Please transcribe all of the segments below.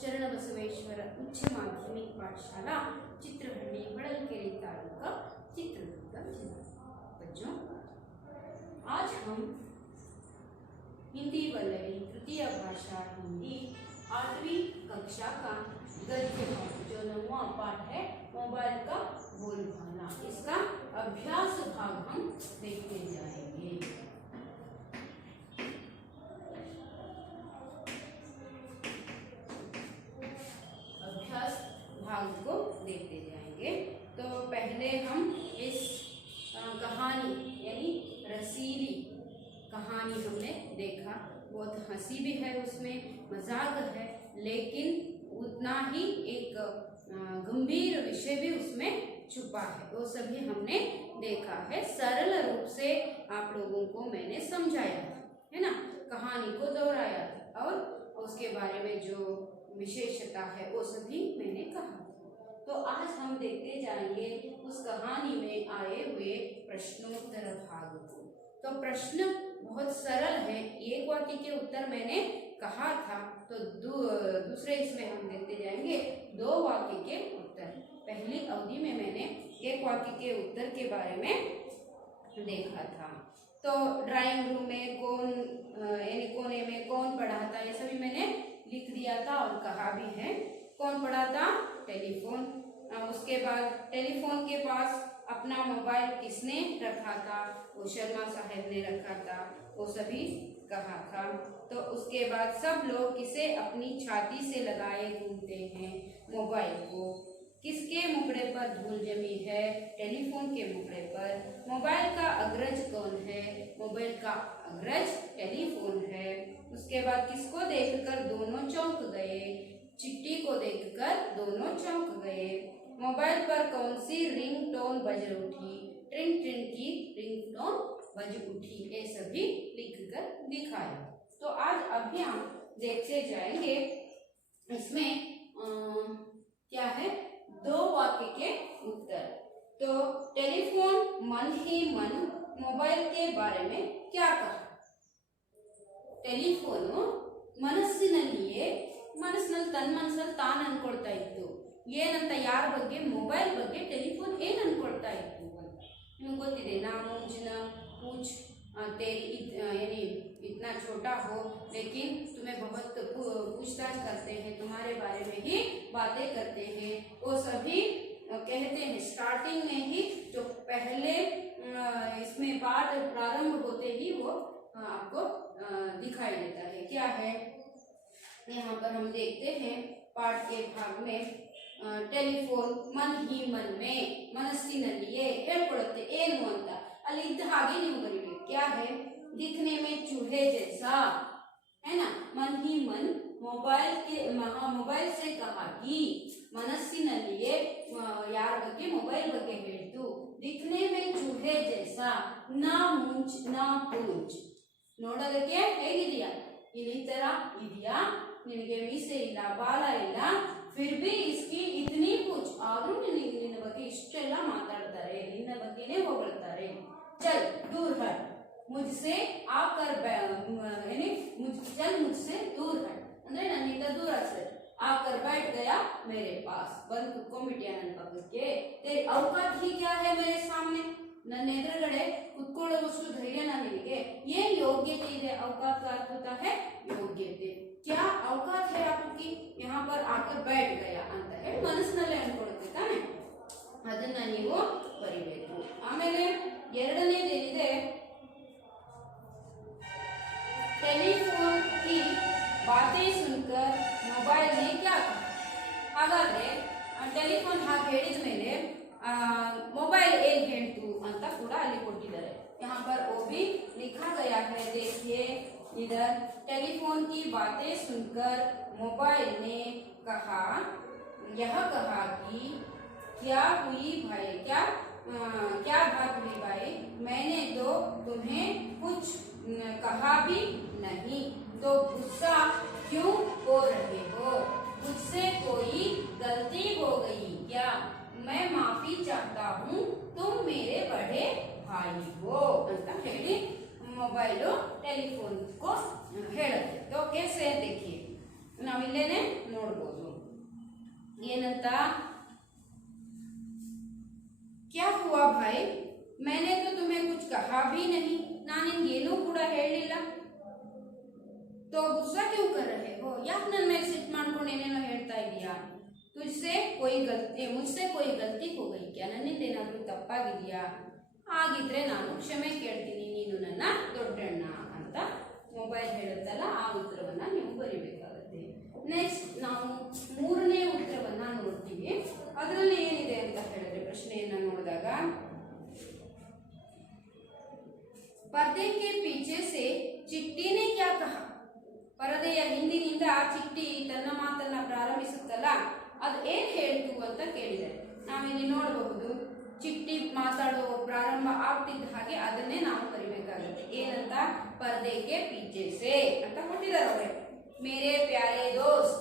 ಶರಣಬಸವೇಶ್ವರ ಉಚ್ಚ ಮಾಧ್ಯಮಿಕ ಪಾಠशाला चित्रहಳ್ಳಿ ಹೊಳಲ್ಕೆರೆ तालुका चित्रदुर्ग जिला। बच्चों, आज हम हिंदी वल्लरी तृतीय भाषा हिंदी 8वीं कक्षा का गद्य पाठ जो 9वां पाठ है मोबाइल का बोलबाला, इसका अभ्यास भाग हम देखते जाएंगे। अभ्यास भाग को देखते जाएंगे। तो पहले हम इस कहानी यानी रसीली कहानी हमने देखा, बहुत हंसी भी है, उसमें मजाक है, लेकिन उतना ही एक गंभीर विषय भी उसमें छुपा है, वो सभी हमने देखा है। सरल रूप से आप लोगों को मैंने समझाया था, है ना, कहानी को दोहराया था और उसके बारे में जो विशेषता है वो सभी मैंने कहा। तो आज हम देखते जाएंगे उस कहानी में आए हुए प्रश्नोत्तर भाग को। तो प्रश्न बहुत सरल है, एक वाक्य के उत्तर मैंने कहा था, तो दूसरे इसमें हम देखते जाएंगे 2 वाक्य के उत्तर। पहली अवधि में मैंने एक वाक्य के उत्तर के बारे में देखा था। तो ड्राइंग रूम में कौन यानी कोने में कौन पढ़ाता, ये सभी मैंने लिख दिया था और कहा भी है। कौन पढ़ाता? टेलीफोन। उसके बाद टेलीफोन के पास अपना मोबाइल किसने रखा था? वो शर्मा साहब ने रखा था, वो सभी कहा था। तो उसके बाद सब लोग किसे अपनी छाती से लगाए घूमते हैं? मोबाइल को। किसके मुखड़े पर धूल जमी है? टेलीफोन के मुखड़े पर। मोबाइल का अग्रज कौन है? मोबाइल का अग्रज टेलीफोन है। उसके बाद किसको देखकर दोनों चौंक गए? चिट्ठी को देखकर दोनों चौंक गए। मोबाइल पर कौन सी रिंगटोन बज उठी? ट्रिंग ट्रिंग की रिंगटोन बज उठी। ये सभी लिखकर दिखाया। तो आज अभी हम देखते जाएंगे इसमें क्या है, 2 वाक्य के उत्तर। तो टेलीफोन मन ही मन मोबाइल के बारे में क्या कहा? टेलीफोನು ಮನಸ್ಸಿನಲ್ಲಿಯೇ ತನ್ನ ಮನಸ್ಸಲ್ಲಿ ತಾನು ಅನ್ಕೊಳ್ತಾ ಇತ್ತು ಏನಂತ, ಯಾರ ಬಗ್ಗೆ? ಮೊಬೈಲ್ ಬಗ್ಗೆ ಟೆಲಿಫೋನ್ ಏನು ಅನ್ಕೊಳ್ತಾ ಇತ್ತು ಅಂತ ನಿಮಗೆ ಗೊತ್ತಿದೆ। ನಾ मुझे पूछ तेरी यानी इतना छोटा हो लेकिन तुम्हें बहुत पूछताछ करते हैं, तुम्हारे बारे में ही बातें करते हैं, वो सभी कहते हैं। स्टार्टिंग में ही जो पहले इसमें पाठ प्रारंभ होते ही वो आपको दिखाई देता है। क्या है यहाँ पर हम देखते हैं पाठ के भाग में टेलीफोन मन ही मन में ಮನಸ್ಸಿನಲ್ಲಿಯೇ ಹೇಳ್ಕೊಳ್ಳುತ್ತೆ ಏನು ಅಂತ ಅಲ್ಲಿ ಇದ್ದ ಹಾಗೆ ನೀವು ಬರೀಬೇಕು। क्या है? दिखने में चूहे जैसा, है ना। मन ही मन मोबाइल से कहा कि ಮನಸ್ಸಿನಲ್ಲಿಯೇ ಯಾರ ಬಗ್ಗೆ? ಮೊಬೈಲ್ ಬಗ್ಗೆ ಹೇಳ್ತು। दिखने में चूहे जैसा ना मूंछ ना पूंछ, ನೋಡೋದಕ್ಕೆ ಹೇಗಿದೆಯಾ? ಇಲಿ ತರ ಇದೆಯಾ? ನಿನಗೆ ಮೀಸೆ ಇಲ್ಲ, ಬಾಲ ಇಲ್ಲ, फिर भी इसकी इतनी पूछ, ಆದ್ರೂ ನಿನ್ನ ಬಗ್ಗೆ ಇಷ್ಟೆಲ್ಲ ಮಾತಾಡ್ತಾರೆ, ನಿನ್ನ ಬಗ್ಗೆನೇ ಹೊಗಳ್ತಾರೆ। चल दूर हट मुझसे आकर यानी चल मुझसे दूर हट ಅಂದ್ರೆ ನನ್ನಿಂದ ದೂರ ಸರಿ। आकर बैठ गया मेरे पास, ಬಂದು ಕುತ್ಕೊಂಡ್ಬಿಟ್ಯಾ ನನ್ನ ಪಕ್ಕಕ್ಕೆ। तेरी औकात ही क्या है मेरे सामने, ನನ್ನ ಎದುರುಗಡೆ ಕುತ್ಕೊಳ್ಳುವಷ್ಟು ಧೈರ್ಯನಾ ನಿನಗೆ? ಏನ್ ಯೋಗ್ಯತೆ ಇದೆ? औकात का अर्थ होता है योग्यते। क्या औकात है आपकी? यहाँ पर आकर बैठ गया ಅಂತ ಹೇಳಿ ಮನಸ್ಸಿನಲ್ಲೇ ಅನ್ಕೊಳ್ಳುತ್ತೆ ತಾನೆ, ಅದನ್ನ ನೀವು ಬರಿಬೇಕು। ಆಮೇಲೆ ಎರಡನೇದೇನಿದೆ, टेलीफोन की बातें सुनकर मोबाइल ने क्या कहा? ಹಾಗಾದ್ರೆ ಟೆಲಿಫೋನ್ ಹಾಗೆ ಹೇಳಿದ ಮೇಲೆ मोबाइल ಏನ್ ಹೇಳ್ತು ಅಂತ ಕೂಡ ಅಲ್ಲಿ ಕೊಟ್ಟಿದ್ದಾರೆ। यहाँ पर वो भी लिखा गया है, देखिए इधर। टेलीफोन की बातें सुनकर मोबाइल ने कहा, यह कहा कि क्या हुई भाई, क्या बात हुई भाई? मैंने तो तुम्हें कुछ कहा भी नहीं, तो गुस्सा क्यों हो रहे हो? मुझसे कोई गलती हो गई क्या? मैं माफी चाहता हूँ, तुम मेरे बड़े भाई हो ಅಂತ ಹೇಳಿ मोबाइल टेलीफोन को ಹೇಳುತ್ತೆ। तो कैसे देखिए ನಾವಿಲ್ಲೇನೆ ನೋಡ್ಬೋದು ಏನಂತ. क्या हुआ भाई मैंने तो तुम्हें कुछ कहा भी नहीं, ನಾನು ನಿನ್ಗೇನೂ ಕೂಡ ಹೇಳಿಲ್ಲ. तो गुस्सा क्यों कर रहे हो, ಯಾಕೆ ನನ್ನ ಮೇಲೆ ಸಿಟ್ಟು ಮಾಡ್ಕೊಂಡು ಏನೇನೋ ಹೇಳ್ತಾ ಇದೀಯಾ. तुझसे कोई गलती मुझसे कोई गलती हो गई क्या, ನನ್ನಿಂದ ಏನಾದರೂ ತಪ್ಪಾಗಿದೆಯಾ, ಆಗಿದ್ರೆ ನಾನು ಕ್ಷಮೆ ಕೇಳ್ತೀನಿ, ನೀನು ನನ್ನ ದೊಡ್ಡಣ್ಣ ಅಂತ ಮೊಬೈಲ್ ಹೇಳುತ್ತಲ್ಲ ಆ ಉತ್ತರವನ್ನ ನೀವು ಬರಿಬೇಕಾಗುತ್ತೆ. ನೆಕ್ಸ್ಟ್ ನಾವು ಮೂರನೇ ಉತ್ತರವನ್ನ ನೋಡ್ತೀವಿ. ಅದರಲ್ಲಿ ಏನಿದೆ ಅಂತ ಹೇಳಿದ್ರೆ ಪ್ರಶ್ನೆಯನ್ನ ನೋಡಿದಾಗ पर्दे के पीछे से चिट्टी ने क्या कहा, ಪರದೆಯ ಹಿಂದಿನಿಂದ ಚಿಟ್ಟಿ ತನ್ನ ಮಾತನ್ನ ಪ್ರಾರಂಭಿಸುತ್ತಲ್ಲ ಅದು ಏನ್ ಹೇಳ್ತು ಅಂತ ಕೇಳಿದೆ. ನಾವಿಲ್ಲಿ ನೋಡಬಹುದು ಚಿಟ್ಟಿ ಮಾತಾಡೋ ಪ್ರಾರಂಭ ಆಗ್ತಿದ್ದ ಹಾಗೆ ಅದನ್ನೇ ನಾವು ಬರಿಬೇಕಾಗುತ್ತೆ. ಏನಂತ, ಪರ್ದೆಗೆ ಪೀಚೆ ಸೆ ಅಂತ ಕೊಟ್ಟಿದ್ದಾರೆ ಅವರೇ. ಮೇರೆ ಪ್ಯಾರೆ ದೋಸ್ತ್,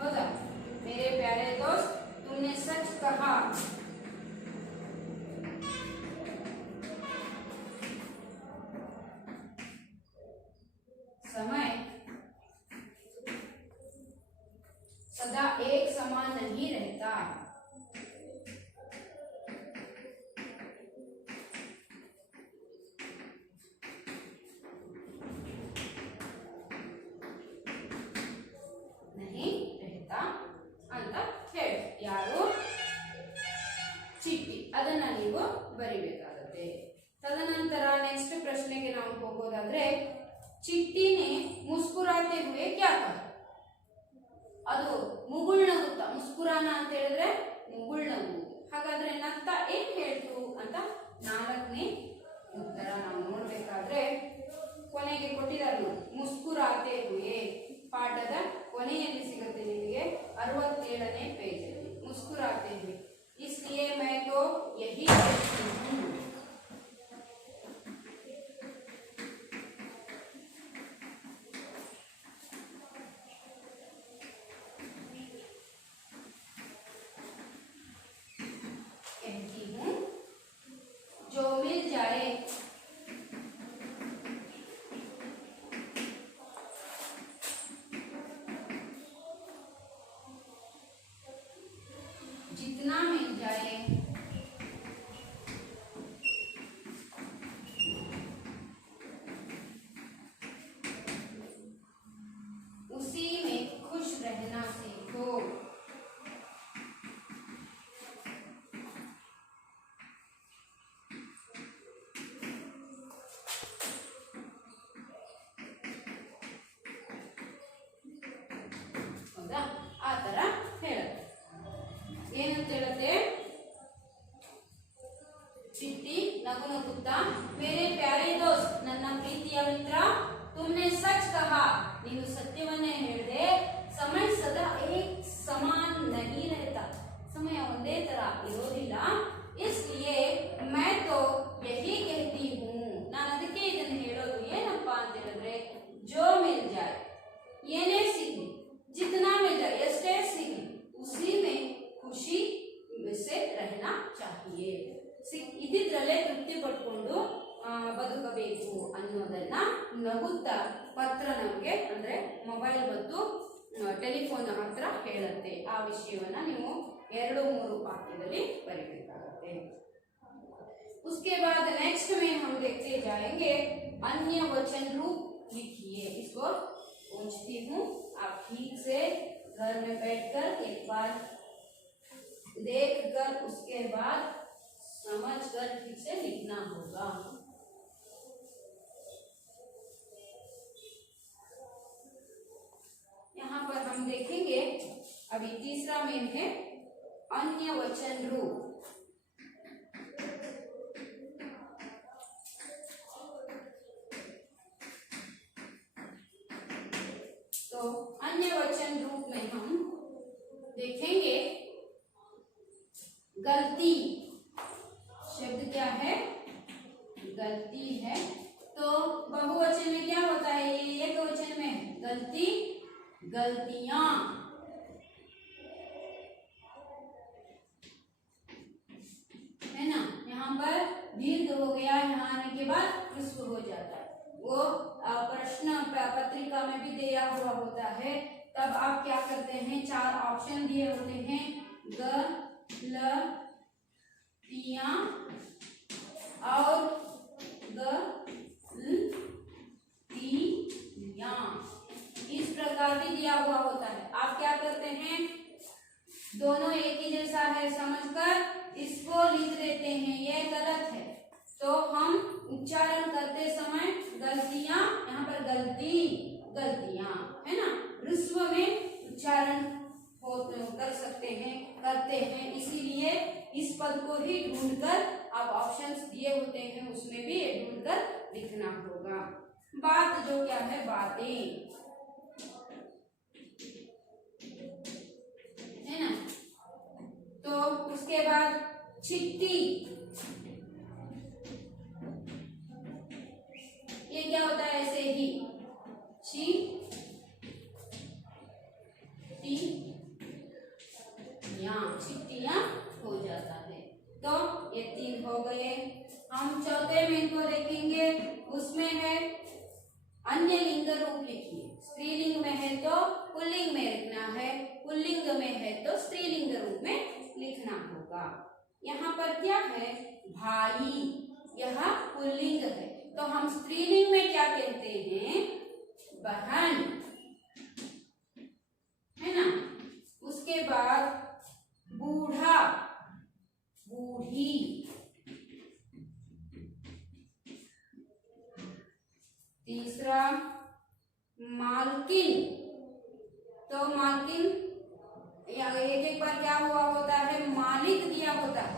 ಹೌದಾ, ಮೇರೆ ಪ್ಯಾರೆ ದೋಸ್ತ್ तुमने सच कहा, समय सदा एक समान नहीं रहता, नहीं रहता ಅಂತ ಹೇಳಿ ಯಾರು, ಚಿಟ್ಟಿ. ಅದನ್ನ ನೀವು ಬರಿಬೇಕಾಗುತ್ತೆ. ತದನಂತರ ನೆಕ್ಸ್ಟ್ ಪ್ರಶ್ನೆಗೆ ನಾವು ಹೋಗೋದಾದ್ರೆ ಚಿಟ್ಟಿನೇ ಮುಸ್ಕುರಾತೆ ಹುए क्या कहा, ಅದು ಮುಗುಳ್ನಗುತ್ತ, ಮುಸ್ಕುರಾನ ಅಂತ ಹೇಳಿದ್ರೆ ಮುಗುಳ್ನಗು, ಹಾಗಾದ್ರೆ ನಗ್ತಾ ಏನ್ ಹೇಳ್ತು ಅಂತ ನಾಲ್ಕನೇ ಉತ್ತರ ನಾವು ನೋಡ್ಬೇಕಾದ್ರೆ ಕೊನೆಗೆ ಕೊಟ್ಟಿದ್ದಾರೆ ಮುಸ್ಕುರಾತೆ ಹುए, ಪಾಠದ ಕೊನೆಯಲ್ಲಿ ಸಿಗುತ್ತೆ ನಿಮಗೆ 67ನೇ ಪೇಜಲ್ಲಿ ಮುಸ್ಕುರಾತೆ हुए. इसलिए मैं तो यही कहती हूँ, जो मिल जाए जितना मिल जाए उसी में खुश रहना सीखो, ಹೌದಾ. ಆ ತರ ಹೇಳುತ್ತೆ. ಏನಂತ ಹೇಳುತ್ತೆ, ಚಿಟ್ಟಿ ನಗು ನಗುತ್ತಾ ಮೇರೆ ಪ್ಯಾರೆ ದೋಸ್ತ್, ನನ್ನ ಪ್ರೀತಿಯ ಮಿತ್ರ, ತುಮ್ನೆ ಸಚ್ ಕಹಾ, ನೀನು ಸತ್ಯವನ್ನೇ ಹೇಳಿದೆ, ಸಮಯ ಸದಾ ಏಕ್ ಸಮಾನ್ ನಹೀ रहता, ಸಮಯ ಒಂದೇ ತರ ಇರೋದಿಲ್ಲ, इसलिए मैं तो यही कहती हूँ, ನಾನು ಅದಕ್ಕೆ ಇದನ್ನು ಹೇಳೋದು ಏನಪ್ಪಾ ಅಂತ ಹೇಳಿದ್ರೆ जो मिल जाए, ಏನೇ ಸಿಗಲಿ, जितना मिल जाए, ಎಷ್ಟೇ ಸಿಗಲಿ, उसी में ಖುಷಿ से रहना चाहिए, ಇದಿದ್ರಲ್ಲೇ ತೃಪ್ತಿ ಪಟ್ಕೊಂಡು ಬದುಕಬೇಕು ಅನ್ನೋದನ್ನ ನಗುತ್ತಾ ಪತ್ರ ನಮಗೆ ಅಂದ್ರೆ ಮೊಬೈಲ್ ಮತ್ತು ಟೆಲಿಫೋನ್ ಹತ್ರ ಹೇಳುತ್ತೆ. ಆ ವಿಷಯವನ್ನ ನೀವು 2-3 ವಾಕ್ಯದಲ್ಲಿ ಬರೀಬೇಕಾಗುತ್ತೆ. उसके बाद नेक्स्ट में हम देखते जाएंगे अन्य वचन रूप लिखिए. इसको पूछती हूँ, आप ठीक से घर में बैठकर एक बार देखकर उसके बाद समझकर ठीक से लिखना होगा. यहाँ पर हम देखेंगे अभी तीसरा में है अन्य वचन रूप. तो अन्य वचन रूप में हम देखेंगे गलती. शब्द क्या है, गलती है. तो बहुवचन में क्या होता है, एक वचन में गलती, गलतियां. है ना, यहाँ पर दीर्घ हो गया, यहाँ आने के बाद ह्रस्व हो जाता है। वो प्रश्न पत्रिका में भी दिया हुआ होता है। तब आप क्या करते हैं, 4 ऑप्शन दिए होते हैं, गलतियां और गलतियां, इस प्रकार भी दिया हुआ होता है। आप क्या करते हैं, दोनों एक ही जैसा है समझकर इसको लिख देते हैं, ये गलत है तो हम उच्चारण करते समय गलतियां, यहाँ पर गलतियां है ना, ह्रस्व में उच्चारण कर सकते हैं, करते हैं, इसीलिए इस पद को ही ढूंढकर आप ऑप्शंस दिए होते हैं उसमें भी ढूंढकर लिखना होगा। बात जो क्या है, बातें है ना। तो उसके बाद चिट्ठी, ये क्या होता है, ऐसे ही चिट्टियां हो जाता है। तो ये 3 हो गए। हम चौथे में इनको देखेंगे, उसमें है अन्य लिंग रूप लिखिए। स्त्रीलिंग में है तो पुल्लिंग में लिखना है, पुल्लिंग में है तो स्त्रीलिंग रूप में लिखना होगा। यहाँ पर क्या है, भाई, यह पुल्लिंग है तो हम स्त्रीलिंग में क्या कहते हैं, बहन है ना। उसके बाद बूढ़ा, बूढ़ी, तीसरा मालकिन, तो मालकिन एक बार क्या हुआ होता है, मालिक दिया होता है,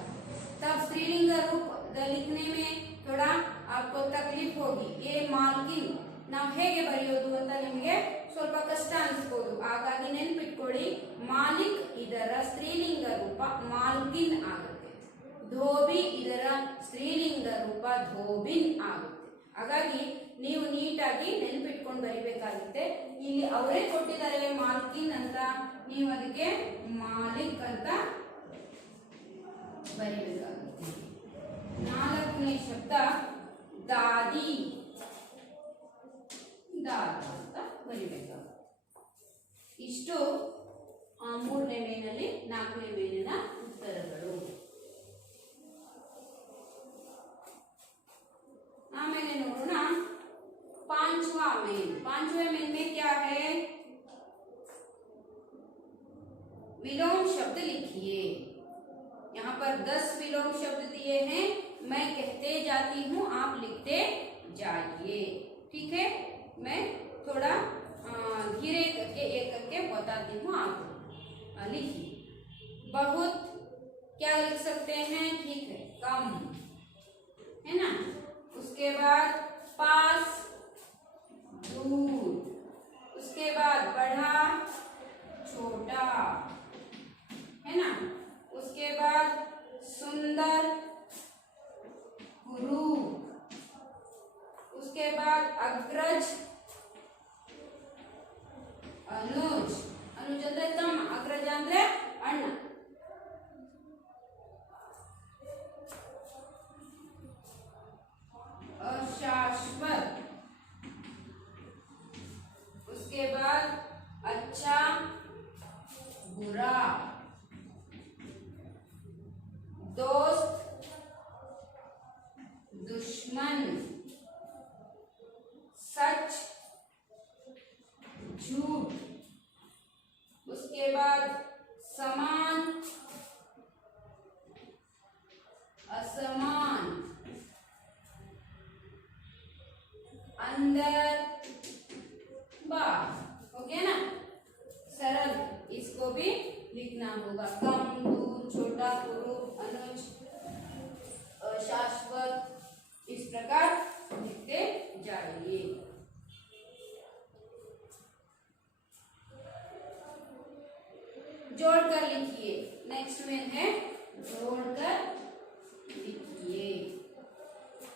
तब स्त्रीलिंग रूप लिखने में थोड़ा आपको तकलीफ होगी। ये मालकिन ನಾವು ಹೇಗೆ ಬರೆಯೋದು ಅಂತ ನಿಮಗೆ ಸ್ವಲ್ಪ ಕಷ್ಟ ಅನಿಸಬಹುದು, ಹಾಗಾಗಿ ನೆನಪಿಟ್ಕೊಳ್ಳಿ, ಮಾಲಿಕ್ ಇದರ ಸ್ತ್ರೀಲಿಂಗ ರೂಪ ಮಾಲ್ಕಿನ್ ಆಗುತ್ತೆ, ಧೋಬಿ ಇದರ ಸ್ತ್ರೀಲಿಂಗ ರೂಪ ಧೋಬಿನ್ ಆಗುತ್ತೆ। ಹಾಗಾಗಿ ನೀವು ನೀಟಾಗಿ ನೆನಪಿಟ್ಕೊಂಡು ಬರಿಬೇಕಾಗುತ್ತೆ। ಇಲ್ಲಿ ಅವರೇ ಕೊಟ್ಟಿದ್ದಾರೆ ಮಾಲ್ಕಿನ್ ಅಂತ, ನೀವು ಅದಕ್ಕೆ ಮಾಲಿಕ್ ಅಂತ ಬರಿಬೇಕಾಗುತ್ತೆ। 4ನೇ ಶಬ್ದ ದಾದಿ, ಅಂತ ಬರಿಬೇಕಾಗುತ್ತೆ। ಇಷ್ಟು 3ನೇ ಮೇನಲ್ಲಿ 4ನೇ ಮೇಲಿನ ಉತ್ತರಗಳು। ಆಮೇಲೆ ನೋಡೋಣ 5वां मेन। 5वें मेन में क्या है, विलोम शब्द लिखिए। यहाँ पर 10 विलोम शब्द दिए हैं, मैं कहते जाती हूँ, आप लिखते जाइए, ठीक है। मैं थोड़ा धीरे करके एक करके बताती हूँ, आप लिखिए। बहुत, क्या लिख सकते हैं, ठीक है, कम है ना। उसके बाद पास, दूर, उसके बाद बड़ा, छोटा है ना। उसके बाद सुंदर, कुरूप, उसके बाद अग्रज, अनुज, अनुज ಅಂದ್ರೆ ತಮ್ಮ, ಅಗ್ರಜ ಅಂದ್ರೆ ಅಣ್ಣ। अशाश्वत, उसके बाद अच्छा, बुरा, दोस्त, दुश्मन, सच, झूठ, उसके बाद समान, असमान, अंदर, बाहर, हो गया ना, सरल। इसको भी लिखना होगा, कम, दूर, छोटा, कुरूप, अनुज, शाश्वत, इस प्रकार लिखते जाइए। जोड़कर लिखिए, नेक्स्ट में है जोड़कर लिखिए।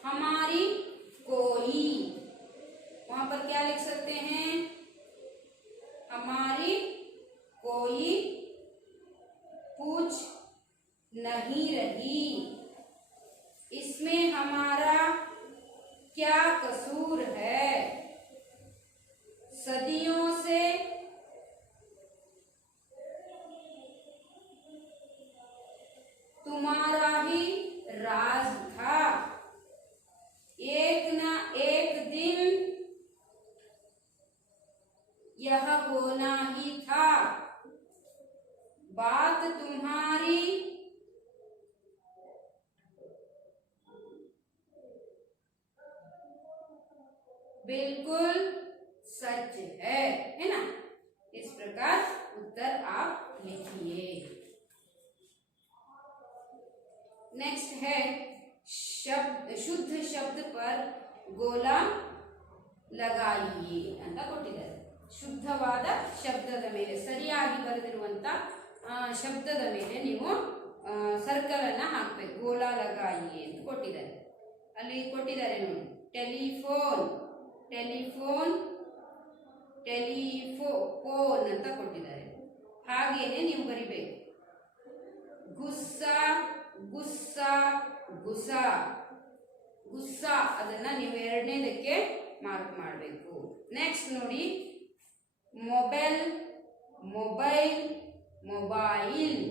हमारी कोई, वहां पर क्या लिख सकते हैं, हमारी कोई पूछ नहीं रही, इसमें हमारा कसूर है, सदियों से तुम्हारा ही राज था, एक ना एक दिन यह होना ही था, बात तुम्हारी बिल्कुल सच है ना। इस प्रकार उत्तर आप लिखिए। नेक्स्ट है शब्द, शुद्ध शब्द पर ಗೋಲಾ लगाइए ಅಂತ ಕೊಟ್ಟಿದ್ದಾರೆ। ಶುದ್ಧವಾದ ಶಬ್ದದ ಮೇಲೆ ಸರಿಯಾಗಿ ಬರೆದಿರುವಂತ ಶಬ್ದದ ಮೇಲೆ ನೀವು ಸರ್ಕಲ್ ಅನ್ನ ಹಾಕಬೇಕು। ಗೋಲಾ लगाइए ಅಂತ ಕೊಟ್ಟಿದ್ದಾರೆ। ಅಲ್ಲಿ ಕೊಟ್ಟಿದ್ದಾರೆ ನೋಡಿ, ಟೆಲಿಫೋನ್, ಟೆಲಿಫೋನ್, ಟೆಲಿಫೋನ್ ಅಂತ ಕೊಟ್ಟಿದ್ದಾರೆ। ಹಾಗೇನೆ ನೀವು ಬರಿಬೇಕು, ಗುಸ್ಸಾ, ಗುಸ್ಸಾ, ಗುಸ್ಸಾ, ಗುಸ್ಸಾ ಅದನ್ನ ನೀವು ಎರಡನೇದಕ್ಕೆ ಮಾರ್ಕ್ ಮಾಡಬೇಕು। ನೆಕ್ಸ್ಟ್ ನೋಡಿ, ಮೊಬೈಲ್, ಮೊಬೈಲ್, ಮೊಬೈಲ್,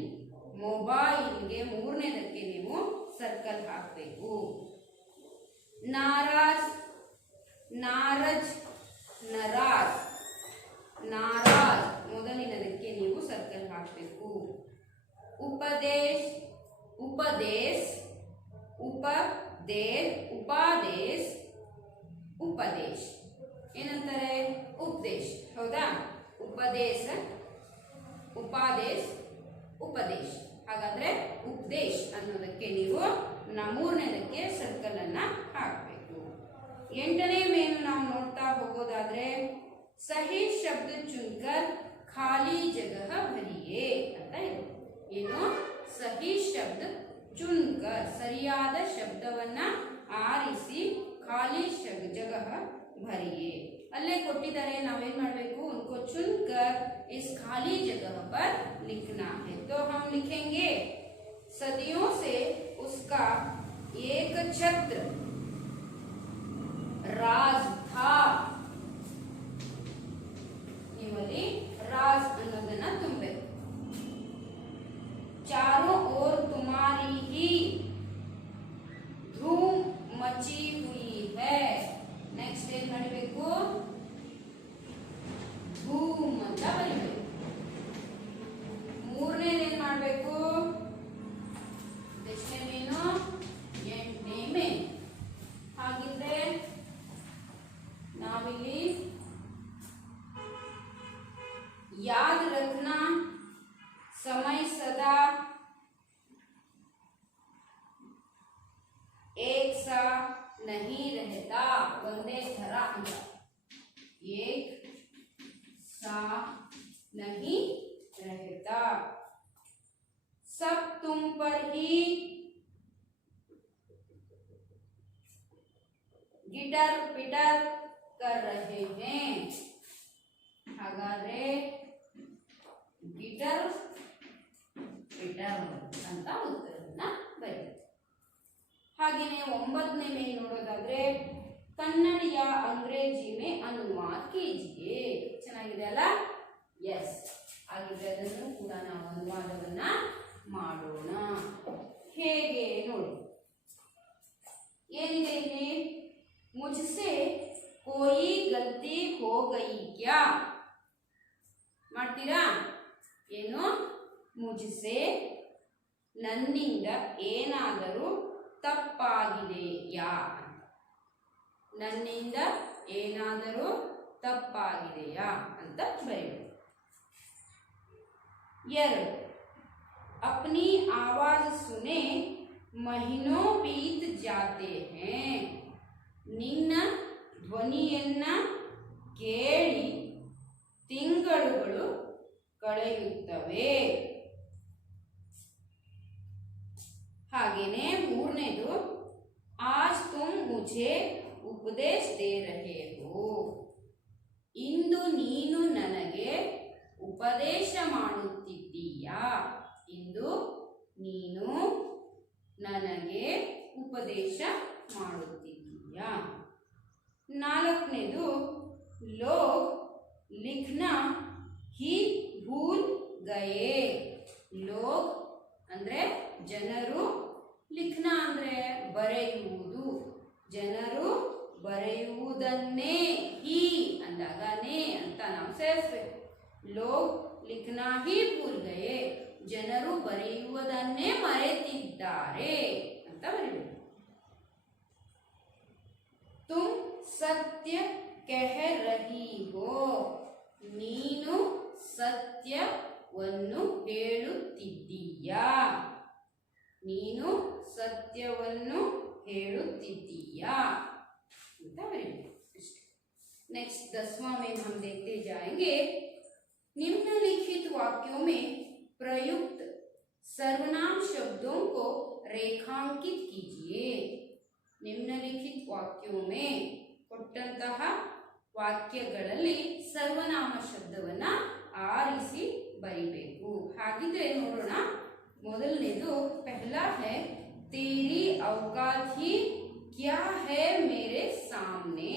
ಮೊಬೈಲ್ಗೆ ಮೂರನೇದಕ್ಕೆ ನೀವು ಸರ್ಕಲ್ ಹಾಕಬೇಕು। ನಾರಾಜ್, ನಾರಜ್, ನರಾಜ್, ನಾರಾಜ್ ಮೊದಲಿನದಕ್ಕೆ ನೀವು ಸರ್ಕಲ್ ಹಾಕಬೇಕು। ಉಪದೇಶ್, ಉಪದೇಶ್, ಉಪದೇಶ್, ಉಪಾದೇಶ್, ಉಪದೇಶ್ ಏನಂತಾರೆ? ಉಪದೇಶ್, ಹೌದಾ? ಉಪದೇಶ, ಉಪಾದೇಶ್, ಉಪದೇಶ್। ಹಾಗಾದ್ರೆ ಉಪದೇಶ್ ಅನ್ನೋದಕ್ಕೆ ನೀವು ಮೂರನೇದಕ್ಕೆ ಸರ್ಕಲ್ ಅನ್ನ ಹಾಕಬೇಕು। ಎಂಟನೇ ಮೇನು ನಾವು ನೋಡ್ತಾ ಹೋಗೋದಾದ್ರೆ, ಸಹಿ ಶಬ್ದ ಚುನ್ಕರ್ ಖಾಲಿ ಜಗಹ ಭರಿಯೇ ಅಂತ ಇದೆ। ಏನು? ಸಹಿ ಶಬ್ದ ಚುನ್ಕರ್, ಸರಿಯಾದ ಶಬ್ದವನ್ನ ಆರಿಸಿ ಖಾಲಿ ಜಗಹ ಭರಿಯೇ ಅಲ್ಲೇ ಕೊಟ್ಟಿದ್ದಾರೆ। ನಾವೇನ್ ಮಾಡಬೇಕು? उनको चुनकर इस खाली जगह पर लिखना है। तो हम लिखेंगे, सदियों से उसका एक छत्र राज था। निवली राज अन्नोदನ್ನ ತುಂಬಬೇಕು। चारों ओर तुम्हारी ही धूम मची हुई है। नेक्स्ट ಏನ್ ಮಾಡಬೇಕು? धूम ಅಂತ ಬರೀಬೇಕು। ಮೂರನೇದು ಏನ್ ಮಾಡಬೇಕು? ಎಷ್ಟನೇ ಮೇನು? ಎಂಟನೇ ಮೇನು। ಹಾಗಿದ್ರೆ ನಾವಿಲ್ಲಿ याद रखना, समय सदा एक सा नहीं रहता। ಒಂದೇ ಥರ ಅಂತ, एक सा नहीं रहता। सब तुम पर ही गिटर पिटर कर रहे हैं। ಹಾಗಾದ್ರೆ ಗಿಟರ್ ಪಿಟರ್ ಅಂತ ಉತ್ತರವನ್ನ ಬರೀ। ಹಾಗೇನೆ ಒಂಬತ್ತನೇ ಮೇಲೆ ನೋಡೋದಾದ್ರೆ, ಕನ್ನಡ या अंग्रेजी में अनुवाद कीजिए। ಚೆನ್ನಾಗಿದೆ ಅಲ್ಲ? ಎಸ್, ಹಾಗಿದ್ರೆ ಅದನ್ನು ಕೂಡ ನಾವು ಅನುವಾದವನ್ನ ಮಾಡೋಣ। ಹೇಗೆ ನೋಡಿ, ಏನಿದೆ ಇಲ್ಲಿ? मुझसे कोई गलती हो गई क्या? ಮಾಡ್ತೀರಾ? ಏನು? ಮುझसे ನನ್ನಿಂದ ಏನಾದರೂ ತಪ್ಪಾಗಿದೆಯಾ ಅಂತ, ನನ್ನಿಂದ ಏನಾದರೂ ತಪ್ಪಾಗಿದೆಯಾ ಅಂತ ಬರೆಯಬೇಕು। ಎರಡು, अपनी आवाज सुने महीनों बीत जाते हैं। ನಿನ್ನ ಧ್ವನಿಯನ್ನ ಕೇಳಿ ತಿಂಗಳುಗಳು ಕಳೆಯುತ್ತವೆ। ಹಾಗೇನೆ ಮೂರನೇದು, आज तुम मुझे उपदेश दे रहे हो। ಇಂದು ನೀನು ನನಗೆ ಉಪದೇಶ ಮಾಡುತ್ತಿದ್ದೀಯಾ। ಇಂದು ನೀನು ನನಗೆ ಉಪದೇಶ ಮಾಡುತ್ತಿದ್ದೀಯಾ। ನಾಲ್ಕನೇದು ಲೋಗ್ ಲಿಖ್ನಾ ಹಿ ಭೂಲ್ ಗಯೇ. ಲೋಗ್ ಅಂದ್ರೆ ಜನರು, ಲಿಖ್ನಾ ಅಂದ್ರೆ ಬರೆಯುವುದು, ಜನರು ಬರೆಯುವುದನ್ನೇ, ಹಿ ಅಂದಾಗ ನೇ ಅಂತ ನಾವು ಸೇರಿಸ್ಬೇಕು. ಲೋಗ್ ಲಿಖ್ನಾ ಹಿ ಭೂಲ್ ಗಯೇ, ಜನರು ಬರೆಯುವುದನ್ನೇ ಮರೆತಿದ್ದಾರೆ ಅಂತ ಬರೀಬೇಕು. ತುಮ್ ಸತ್ಯ ಕಹ ರಹಿ ಹೋ, ನೀನು ಸತ್ಯವನ್ನು ಹೇಳುತ್ತಿದ್ದೀಯಾ, ನೀನು ಸತ್ಯವನ್ನು ಹೇಳುತ್ತಿದ್ದೀಯಾ ಅಂತ बरेंगे. नेक्स्ट 10वां में हम देखते जाएंगे निम्नलिखित वाक्यों में प्रयुक्त सर्वनाम शब्दों को रेखांकित कीजिए. निम्नलिखित वाक्यों में ಕೊಟ್ಟಂತಹ ವಾಕ್ಯಗಳಲ್ಲಿ ಸರ್ವನಾಮ ಶಬ್ದವನ್ನ ಆರಿಸಿ ಬರಿಬೇಕು. ಹಾಗಿದ್ರೆ ನೋಡೋಣ. ಮೊದಲನೇದು ಪಹला है तेरी औकात ही क्या है मेरे सामने.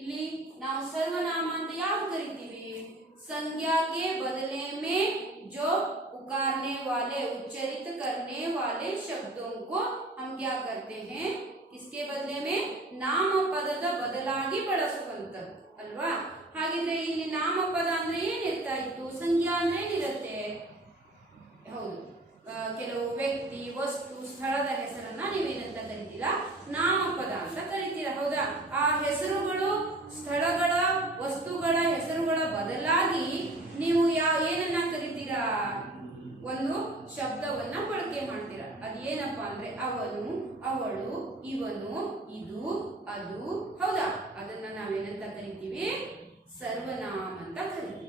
ಇಲ್ಲಿ ನಾವು ಸರ್ವನಾಮ ಅಂತ ಯಾವ ಕರಿತೀವಿ? संज्ञा के बदले में जो पुकारने वाले उच्चरित करने वाले शब्दों को हम क्या करते हैं? इसके बदले में ನಾಮಪದದ ಬದಲಾಗಿ ಬಳಸುವಂತದ್ದು ಅಲ್ವಾ? ಹಾಗಿದ್ರೆ ಇಲ್ಲಿ ನಾಮಪದ ಅಂದ್ರೆ ಏನಿರ್ತಾ ಇತ್ತು? ಸಂಜ್ಞಾ ಅಂದ್ರೆ ಏನಿರುತ್ತೆ? ಹೌದು, ಕೆಲವು ವ್ಯಕ್ತಿ, ವಸ್ತು, ಸ್ಥಳದ ಹೆಸರನ್ನ ನೀವೇನಂತ ಕರಿತೀರಾ? ನಾಮಪದ ಅಂತ ಕರಿತೀರಾ, ಹೌದಾ? ಆ ಹೆಸರುಗಳು, ಸ್ಥಳಗಳ, ವಸ್ತುಗಳ ಹೆಸರುಗಳ ಬದಲಾಗಿ ನೀವು ಏನನ್ನ ಕರಿತೀರಾ? ಒಂದು ಶಬ್ದವನ್ನ ಬಳಕೆ ಮಾಡ್ತೀರಾ. ಅದೇನಪ್ಪ ಅಂದ್ರೆ ಅವನು, ಅವಳು, ಇವನು, ಇದು, ಅದು, ಹೌದಾ? ಅದನ್ನ ನಾವೇನಂತ ಕರಿತೀವಿ? ಸರ್ವನಾಮ ಅಂತ ಕರಿತೀವಿ.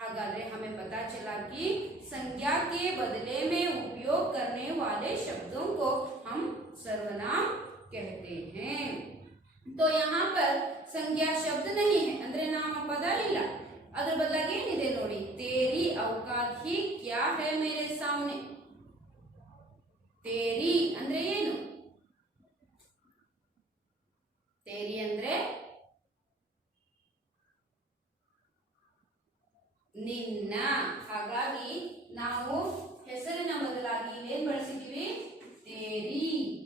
हागाद्रे हमें पता चला कि संज्ञा के बदले में उपयोग करने वाले शब्दों को हम सर्वनाम कहते हैं. तो यहाँ पर संज्ञा शब्द नहीं है ಅಂದ್ರೆ ನಾಮಪದ ಇಲ್ಲ. ಅದರ ಬದಲಾಗಿ ಏನಿದೆ ನೋಡಿ, तेरी औकात ही क्या है मेरे सामने. तेरी ಅಂದ್ರೆ ಏನು? तेरी ಅಂದ್ರೆ ನಿನ್ನ. ಹಾಗಾಗಿ ನಾವು ಹೆಸರಿನ ಬದಲಾಗಿ ಏನ್ ಬಳಸಿದೀವಿ? तेरी.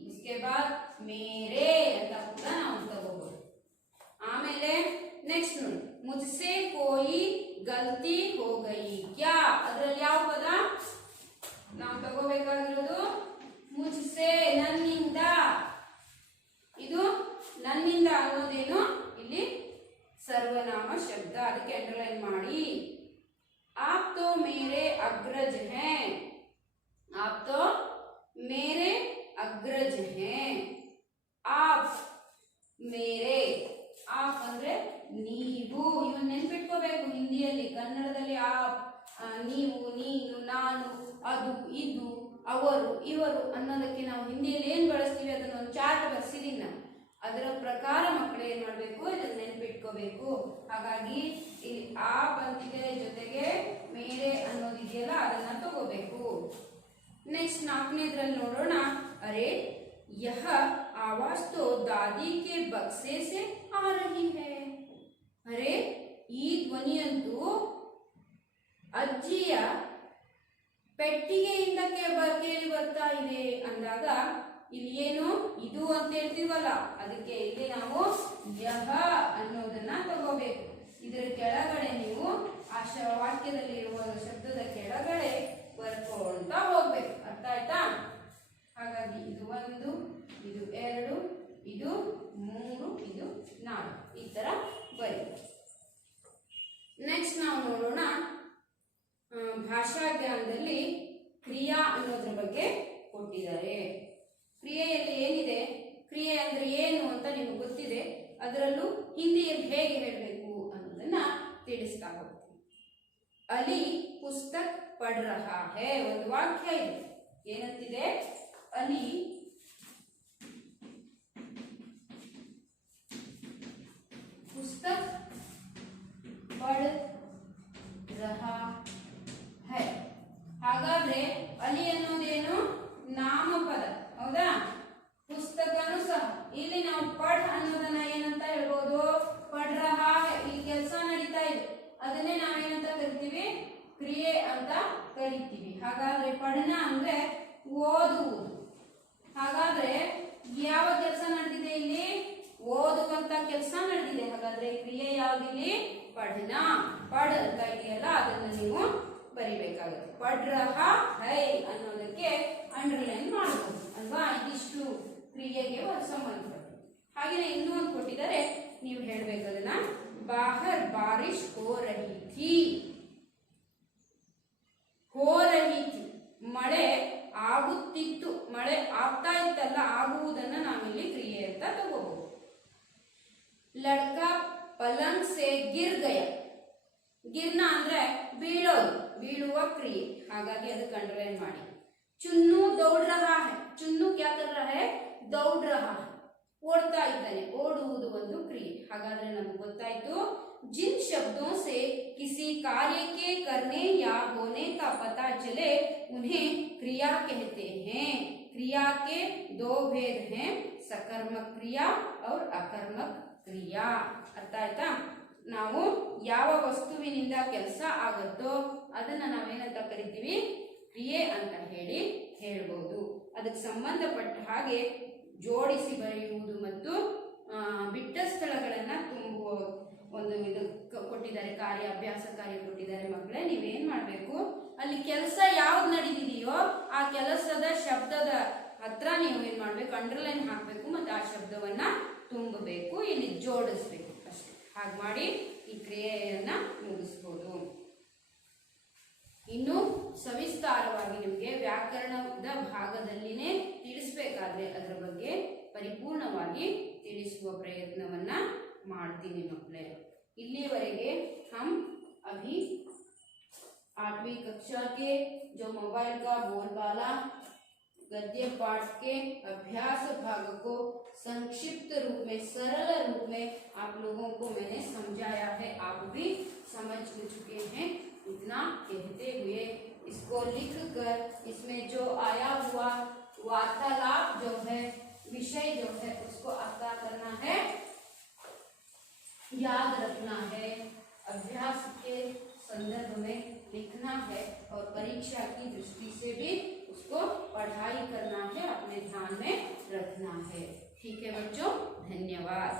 इसके बाद मेरे ಅಂತ ಕೂಡ ನಾವು ತಗೋಬಹುದು. ಆಮೇಲೆ ನೆಕ್ಸ್ಟ್ ನೋಡಿ, मुझसे कोई गलती हो गई क्या. ಅದರಲ್ಲಿ ಯಾವ ಪದ ನಾವು ತಗೋಬೇಕಾಗಿರೋದು? मुझसे, ನನ್ನಿಂದ. ಇದು ನನ್ನಿಂದ ಅನ್ನೋದೇನು ಇಲ್ಲಿ ಸರ್ವನಾಮ ಶಬ್ದ, ಅದಕ್ಕೆ ಅಂಡರ್ಲೈನ್ ಮಾಡಿ. आप तो मेरे अग्रज हैं. आप तो मेरे अग्रज हैं. आप मेरे, आप ಅಂದ್ರೆ ನೀವು. ಇವನ್ನ ನೆನ್ಪಿಟ್ಕೋಬೇಕು. ಹಿಂದಿಯಲ್ಲಿ, ಕನ್ನಡದಲ್ಲಿ ಆಪ್, ನೀವು, ನೀನು, ನಾನು, ಅದು, ಇದು, ಅವರು, ಇವರು ಅನ್ನೋದಕ್ಕೆ ನಾವು ಹಿಂದಿಯಲ್ಲಿ ಏನ್ ಬಳಸ್ತೀವಿ ಅದನ್ನೊಂದು ಚಾರ್ಟ್ ಬರ್ಸಿದೀನಿ ನಾನು. ಅದರ ಪ್ರಕಾರ ಮಕ್ಕಳು ಏನ್ ಮಾಡ್ಬೇಕು? ಇದನ್ನ ನೆನ್ಪಿಟ್ಕೋಬೇಕು. ಹಾಗಾಗಿ ಇಲ್ಲಿ ಆಪ್ ಅಂತಿದೆ, ಜೊತೆಗೆ ಮೇರೆ ಅನ್ನೋದಿದೆಯಲ್ಲ ಅದನ್ನ ತಗೋಬೇಕು. ನೆಕ್ಸ್ಟ್ 4ನೇದ್ರಲ್ಲಿ ನೋಡೋಣ. ಅರೆ ಯಹ ಆವಾಜ್ ತೋ ದಾದಿ ಕೆ ಬಕ್ಸೆ ಸೆ ಆ ರಹಿ ಹೈ. ಅರೆ ಈ ಧ್ವನಿಯಂತೂ ಅಜ್ಜಿಯ ಪೆಟ್ಟಿಗೆಯಿಂದ ಕೇಳಿ ಬರ್ತಾ ಇದೆ ಅಂದಾಗ ಇಲ್ಲಿ ಏನು ಇದು ಅಂತ ಹೇಳ್ತೀವಲ್ಲ, ಅದಕ್ಕೆ ಇಲ್ಲಿ ನಾವು ಯಹ ಅನ್ನೋದನ್ನ ತಗೋಬೇಕು. ಇದರ ಕೆಳಗಡೆ ನೀವು ಆ ವಾಕ್ಯದಲ್ಲಿ ಇರುವ ಶಬ್ದದ ಕೆಳಗಡೆ ಬರ್ಕೊಂತ ಹೋಗ್ಬೇಕು. ಅರ್ಥ ಆಯ್ತಾ? ಹಾಗಾಗಿ ಇದು 1, ಇದು 2, ಇದು 3, ಇದು 4, ಈ ತರ ಬರಿ. ನೆಕ್ಸ್ಟ್ ನಾವು ನೋಡೋಣ. ಭಾಷಾ ಜ್ಞಾನದಲ್ಲಿ ಕ್ರಿಯಾ ಅನ್ನೋದ್ರ ಬಗ್ಗೆ ಕೊಟ್ಟಿದ್ದಾರೆ. ಕ್ರಿಯೆಯಲ್ಲಿ ಏನಿದೆ, ಕ್ರಿಯೆ ಅಂದ್ರೆ ಏನು ಅಂತ ನಿಮಗೆ ಗೊತ್ತಿದೆ. ಅದರಲ್ಲೂ ಹಿಂದಿಯಲ್ಲಿ ಹೇಗೆ ಹೇಳಬೇಕು ಅನ್ನೋದನ್ನ ತಿಳಿಸ್ತಾ ಹೋಗ್ತೀನಿ. ಅಲಿ ಪುಸ್ತಕ್ ಪढ़ रहा है. ಒಂದು ವಾಕ್ಯ ಇದೆ, ಏನಂತಿದೆ? ಅಲಿ ಪುಸ್ತಕ್ ಪढ़ रहा है. ಹಾಗಾದ್ರೆ ಅಲಿ ಅನ್ನೋದೇನು? ನಾಮಪದ, ಹೌದಾ? ಪುಸ್ತಕನು ಸಹ. ಇಲ್ಲಿ ನಾವು ಪढ़ ಅನ್ನೋದನ್ನ ಏನಂತ ಹೇಳ್ಬೋದು? ಕ್ರಿಯೆ ಅಂತ ಕರಿತೀವಿ. ಹಾಗಾದ್ರೆ ಪಠಣ ಅಂದ್ರೆ ಓದುವುದು. ಹಾಗಾದ್ರೆ ಯಾವ ಕೆಲಸ ನಡೆದಿದೆ ಇಲ್ಲಿ? ಓದುವಂತ ಕೆಲಸ ನಡೆದಿದೆ. ಹಾಗಾದ್ರೆ ಕ್ರಿಯೆ ಯಾವ್ದಿಲ್ಲಿ? ಪಠಣ. ಪಡ್ ಅಂತ ಇದೆಯಲ್ಲ ಅದನ್ನ ನೀವು ಬರಿಬೇಕಾಗುತ್ತೆ. ಪಡ್ ರಹಾ ಹೈ ಅನ್ನೋದಕ್ಕೆ ಅಂಡರ್ಲೈನ್ ಮಾಡಬಹುದು ಅಲ್ವಾ? ಇದಿಷ್ಟು ಕ್ರಿಯೆಗೆ ಸಂಬಂಧಪಟ್ಟು. ಹಾಗೆ ಇನ್ನೂ ಒಂದು ಕೊಟ್ಟಿದ್ದಾರೆ, ನೀವು ಹೇಳ್ಬೇಕದನ್ನ. ಬಾಹರ್ ಬಾರಿಶ್ ಹೋ ರಹಿ ಥಿ. ಹೋ ರಹಿ ಥಿ ಮಳೆ ಆಗುತ್ತಿತ್ತು. ಮಳೆ ಆಗ್ತಾ ಇತ್ತಲ್ಲ, ಆಗುವುದನ್ನ ನಾವಿಲ್ಲಿ ಕ್ರಿಯೆ ಅಂತ ತಗೋಬಹುದು. ಲಡ್ಕಾ ಪಲಂಗ್ ಸೆ ಗಿರ್ ಗಯ. ಗಿರ್ನ ಅಂದ್ರೆ ಬೀಳೋದು, ಬೀಳುವ ಕ್ರಿಯೆ. ಹಾಗಾಗಿ ಅದಕ್ಕೆ ಅಂಡರ್ಲೈನ್ ಮಾಡಿ. ಚುನ್ನು ದೌಡ್ ರಹಾ ಹೈ. ಚುನ್ನು ಕ್ಯಾ ಕರ್ ರಹಾ ಹೈ? ದೌಡ್ ರಹಾ ಹೈ. ಓಡ್ತಾ ಇದ್ದಾನೆ. ಓಡುವುದು ಒಂದು ಕ್ರಿಯೆ. ಹಾಗಾದ್ರೆ ನಮ್ಗೆ ಗೊತ್ತಾಯ್ತು, जिन शब्दों से किसी कार्य के करने या होने का पता चले उन्हें क्रिया कहते हैं. क्रिया के दो भेद हैं, सकर्मक क्रिया और अकर्मक क्रिया. ಅರ್ಥ ಆಯ್ತಾ? ನಾವು ಯಾವ ವಸ್ತುವಿನಿಂದ ಕೆಲಸ ಆಗುತ್ತೋ ಅದನ್ನ ನಾವೇನಂತ ಕರಿತೀವಿ? ಕ್ರಿಯೆ ಅಂತ ಹೇಳ್ಬೋದು. ಅದಕ್ಕೆ ಸಂಬಂಧಪಟ್ಟ ಹಾಗೆ ಜೋಡಿಸಿ ಬರೆಯುವುದು ಮತ್ತು ಬಿಟ್ಟ ಸ್ಥಳಗಳನ್ನ ತುಂಬುವ ಒಂದು ಇದು ಕೊಟ್ಟಿದ್ದಾರೆ. ಅಭ್ಯಾಸ ಕಾರ್ಯ ಕೊಟ್ಟಿದ್ದಾರೆ. ಮಕ್ಕಳೇ, ನೀವೇನ್ ಮಾಡ್ಬೇಕು, ಅಲ್ಲಿ ಕೆಲಸ ಯಾವ್ದು ನಡೀತಿದೆಯೋ ಆ ಕೆಲಸದ ಶಬ್ದದ ಹತ್ರ ನೀವು ಏನ್ ಮಾಡ್ಬೇಕು? ಅಂಡರ್ಲೈನ್ ಹಾಕ್ಬೇಕು ಮತ್ತೆ ಆ ಶಬ್ದವನ್ನ ತುಂಬಬೇಕು, ಇಲ್ಲಿ ಜೋಡಿಸ್ಬೇಕು ಅಷ್ಟೇ. ಹಾಗೆ ಮಾಡಿ ಈ ಕ್ರಿಯೆಯನ್ನ ಮುಗಿಸ್ಬೋದು. ಇನ್ನು ಸವಿಸ್ತಾರವಾಗಿ ನಿಮಗೆ ವ್ಯಾಕರಣದ ಭಾಗದಲ್ಲಿನೇ ತಿಳಿಸ್ಬೇಕಾದ್ರೆ ಅದರ ಬಗ್ಗೆ ಪರಿಪೂರ್ಣವಾಗಿ ತಿಳಿಸುವ ಪ್ರಯತ್ನವನ್ನ ಮಾಡ್ತೀನಿ ಮಕ್ಕಳೇ. ಇಲ್ಲಿವರೆಗೆ हम अभी 8वीं कक्षा के जो मोबाइल का बोलबाला गद्य पाठ के अभ्यास भाग को संक्षिप्त रूप में, सरल रूप में आप लोगों को मैंने समझाया है. आप भी समझ चुके हैं. इतना कहते हुए इसको लिख कर इसमें जो आया हुआ वार्तालाप जो है, विषय जो है, उसको अदा करना है, याद रखना है, अभ्यास के संदर्भ में लिखना है और परीक्षा की दृष्टि से भी उसको पढ़ाई करना है, अपने ध्यान में रखना है. ठीक है बच्चों, धन्यवाद.